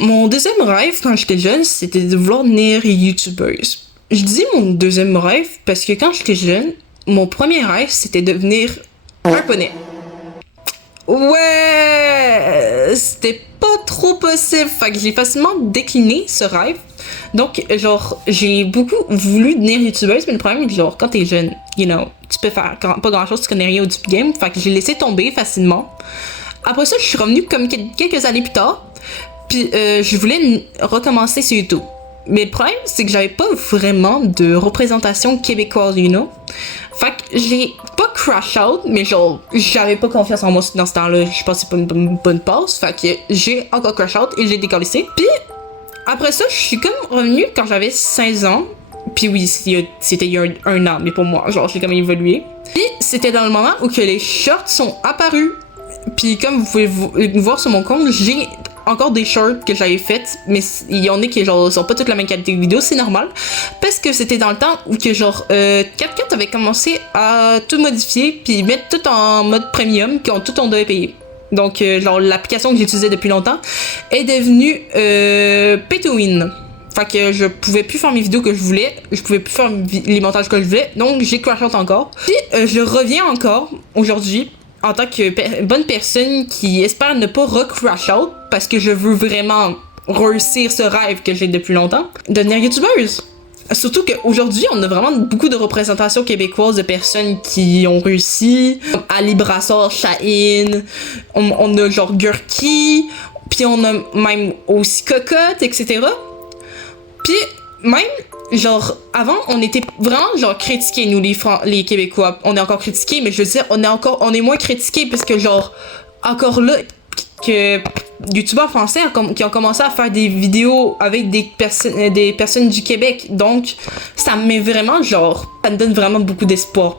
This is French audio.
Mon deuxième rêve quand j'étais jeune, c'était de vouloir devenir youtubeuse. Je dis mon deuxième rêve parce que quand j'étais jeune, mon premier rêve c'était de devenir un poney. Ouais, c'était pas trop possible, fait que j'ai facilement décliné ce rêve. Donc, genre, j'ai beaucoup voulu devenir youtubeuse, mais le problème est que, genre, quand t'es jeune, tu peux faire pas grand chose, tu connais rien au deep game, fait que j'ai laissé tomber facilement. Après ça, je suis revenue comme quelques années plus tard, puis je voulais recommencer sur YouTube. Mais le problème, c'est que j'avais pas vraiment de représentation québécoise, Fait que j'ai pas crash out, mais genre, j'avais pas confiance en moi dans ce temps-là. Je pense que c'est pas une bonne passe. Fait que j'ai encore crash out et j'ai décalissé. Puis après ça, je suis comme revenue quand j'avais 16 ans. Puis oui, c'était il y a un an, mais pour moi, genre, j'ai comme évolué. Puis c'était dans le moment où que les shorts sont apparus. Puis comme vous pouvez voir sur mon compte, j'ai encore des shorts que j'avais faites, mais il y en a qui genre sont pas toutes la même qualité de vidéo, c'est normal. Parce que c'était dans le temps où que genre CapCut avait commencé à tout modifier puis mettre tout en mode premium, tout on devait payer. Donc genre l'application que j'utilisais depuis longtemps est devenue pay to win. Fait que je pouvais plus faire mes vidéos que je voulais, je pouvais plus faire les montages que je voulais, donc j'ai crash out encore. Puis je reviens encore aujourd'hui en tant que bonne personne qui espère ne pas recrash out parce que je veux vraiment réussir ce rêve que j'ai depuis longtemps, devenir youtubeuse. Surtout qu'aujourd'hui, on a vraiment beaucoup de représentations québécoises de personnes qui ont réussi. Ali Brassard, Shaheen, on a genre Gurki, puis on a même aussi Cocotte, etc. Puis même, genre, avant, on était vraiment, genre, critiqués, nous, les Québécois. On est encore critiqués, mais je veux dire, on est moins critiqués parce que, genre, encore là, que youtubeurs français qui ont commencé à faire des vidéos avec des personnes du Québec. Donc, ça me met vraiment, genre, ça me donne vraiment beaucoup d'espoir.